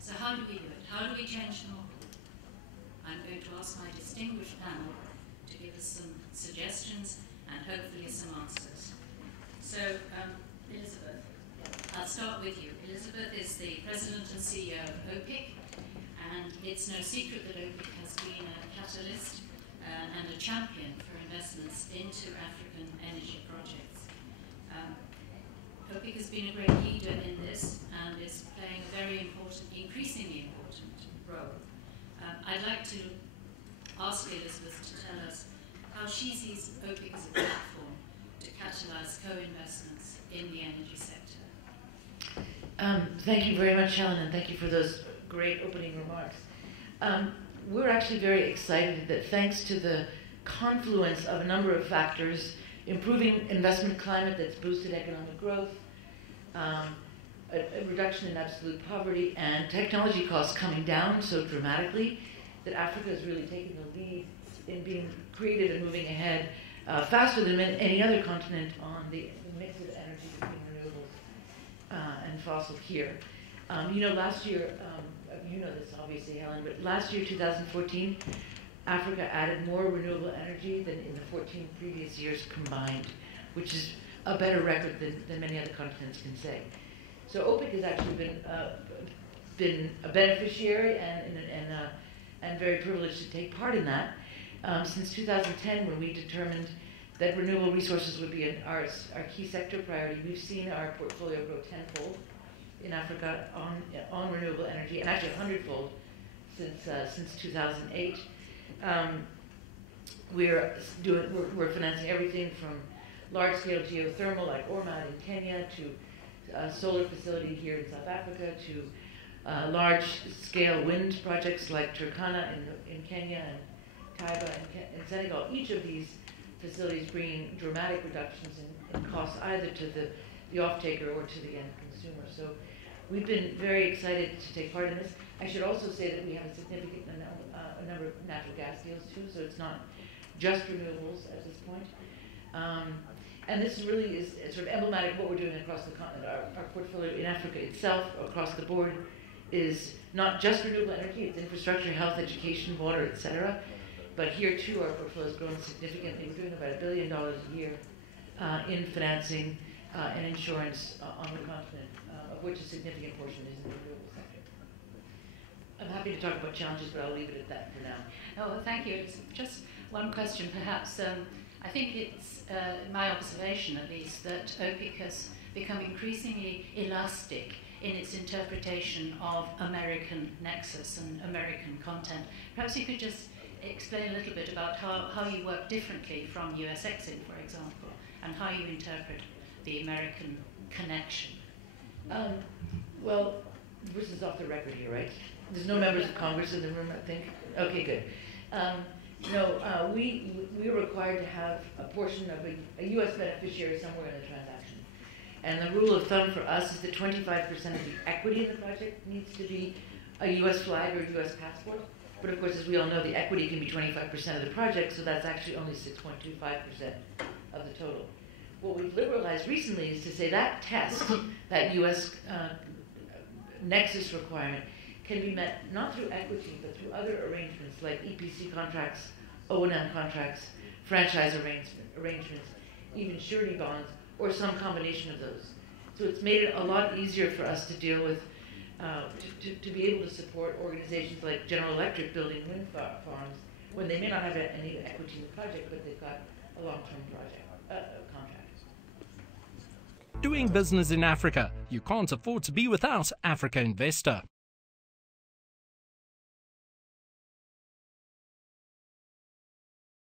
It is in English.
So how do we do it? How do we change the model? I'm going to ask my distinguished panel to give us some suggestions and hopefully some answers. So, Elizabeth, I'll start with you. Elizabeth is the President and CEO of OPIC, and it's no secret that OPIC has been a catalyst and a champion for investments into African energy projects. OPIC has been a great leader in this and is playing a very important, increasingly important role. I'd like to ask Elizabeth to tell us how she sees OPIC as a platform to catalyze co-investments in the energy sector. Thank you very much, Helen, and thank you for those great opening remarks. We're actually very excited that thanks to the confluence of a number of factors, improving investment climate that's boosted economic growth, a reduction in absolute poverty, and technology costs coming down so dramatically, that Africa has really taken the lead in being creative and moving ahead faster than any other continent on the mix of energy between renewables and fossil here. Last year, you know this obviously, Helen, but last year, 2014, Africa added more renewable energy than in the 14 previous years combined, which is a better record than many other continents can say. So OPIC has actually been a beneficiary and very privileged to take part in that. Since 2010, when we determined that renewable resources would be our key sector priority, we've seen our portfolio grow tenfold in Africa on renewable energy, and actually 100-fold since 2008. We're financing everything from large-scale geothermal like Ormad in Kenya to a solar facility here in South Africa to large-scale wind projects like Turkana in Kenya and Kaiba in Senegal. Each of these facilities bringing dramatic reductions in costs either to the off-taker or to the end consumer. So we've been very excited to take part in this. I should also say that we have a significant number of natural gas deals too, so it's not just renewables at this point. And this really is sort of emblematic of what we're doing across the continent. Our portfolio in Africa itself, across the board, is not just renewable energy, it's infrastructure, health, education, water, etc. But here too, our portfolio has grown significantly. We're doing about $1 billion a year in financing and insurance on the continent, of which a significant portion is in the renewable sector. I'm happy to talk about challenges, but I'll leave it at that for now. Oh, well, thank you. It's just one question, perhaps. I think it's my observation, at least, that OPIC has become increasingly elastic in its interpretation of American nexus and American content. Perhaps you could just explain a little bit about how you work differently from US Exim, for example, and how you interpret the American connection. Well, this is off the record here, right? There's no members of Congress in the room, I think? Okay, good. We are required to have a portion of a U.S. beneficiary somewhere in the transaction. And the rule of thumb for us is that 25% of the equity in the project needs to be a U.S. flag or U.S. passport. But of course, as we all know, the equity can be 25% of the project, so that's actually only 6.25% of the total. What we've liberalized recently is to say that test, that U.S. nexus requirement, can be met not through equity, but through other arrangements like EPC contracts, O&M contracts, franchise arrangements, even surety bonds, or some combination of those. So it's made it a lot easier for us to deal with, to be able to support organizations like General Electric building wind farms when they may not have any equity in the project, but they've got a long-term contract. Doing business in Africa, you can't afford to be without Africa Investor.